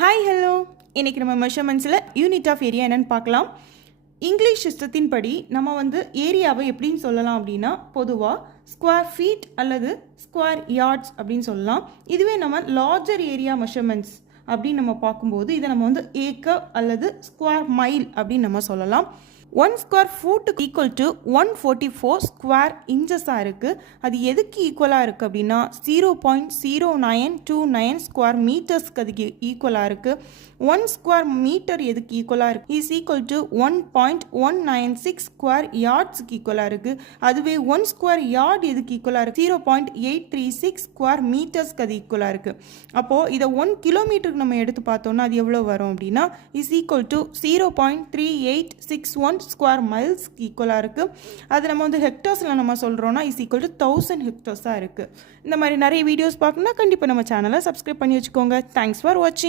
Hi hello, இன்றைக்கி நம்ம மெஷர்மெண்ட்ஸில் unit of area என்னென்னு பார்க்கலாம். இங்கிலீஷ் சிஸ்டத்தின்படி நம்ம ஏரியாவை எப்படின்னு சொல்லலாம் அப்படின்னா, பொதுவாக ஸ்கொயர் ஃபீட் அல்லது ஸ்கொயர் யார்ட்ஸ் அப்படின்னு சொல்லலாம். இதுவே நம்ம லார்ஜர் ஏரியா மெஷர்மெண்ட்ஸ் அப்படின்னு நம்ம பார்க்கும்போது இதை நம்ம ஏக்கர் அல்லது ஸ்கொயர் மைல் அப்படின்னு நம்ம சொல்லலாம். 1 ஸ்கொயர் ஃபூட்டுக்கு ஈக்குவல் டு 144 ஸ்கொயர் இன்ச்சஸாக இருக்குது. அது எதுக்கு ஈக்குவலாக இருக்குது அப்படின்னா 0.0929 ஸ்கொயர் மீட்டர்ஸ்க்கு அதுக்கு ஈக்குவலாக இருக்குது. 1 ஸ்கொயர் மீட்டர் எதுக்கு ஈக்குவலாக இருக்குது இஸ் ஈக்குவல் டு 1.196 ஸ்கொயர் யார்ட்ஸுக்கு ஈக்குவலாக இருக்குது. அதுவே 1 ஸ்கொயர் யார்டு எதுக்கு ஈக்குவலாக இருக்குது 0.836 ஸ்கொயர் மீட்டர்ஸ்க்கு அது ஈக்குவலாக இருக்குது. அப்போது இதை 1 கிலோமீட்டருக்கு நம்ம எடுத்து பார்த்தோம்னா அது எவ்வளோ வரும் அப்படின்னா is equal to 0.3861 square miles ஈக்குவலாக இருக்குது. அது நம்ம ஹெக்டர்ஸில் நம்ம சொல்கிறோன்னா இஸ் ஈக்குவல் டு 1000 ஹெக்டர்ஸாக இருக்குது. இந்த மாதிரி நிறைய வீடியோஸ் பார்க்கணுன்னா கண்டிப்பாக நம்ம சேனலை சப்ஸ்கிரைப் பண்ணி வச்சுக்கோங்க. தேங்க்ஸ் ஃபார் வாட்சிங்.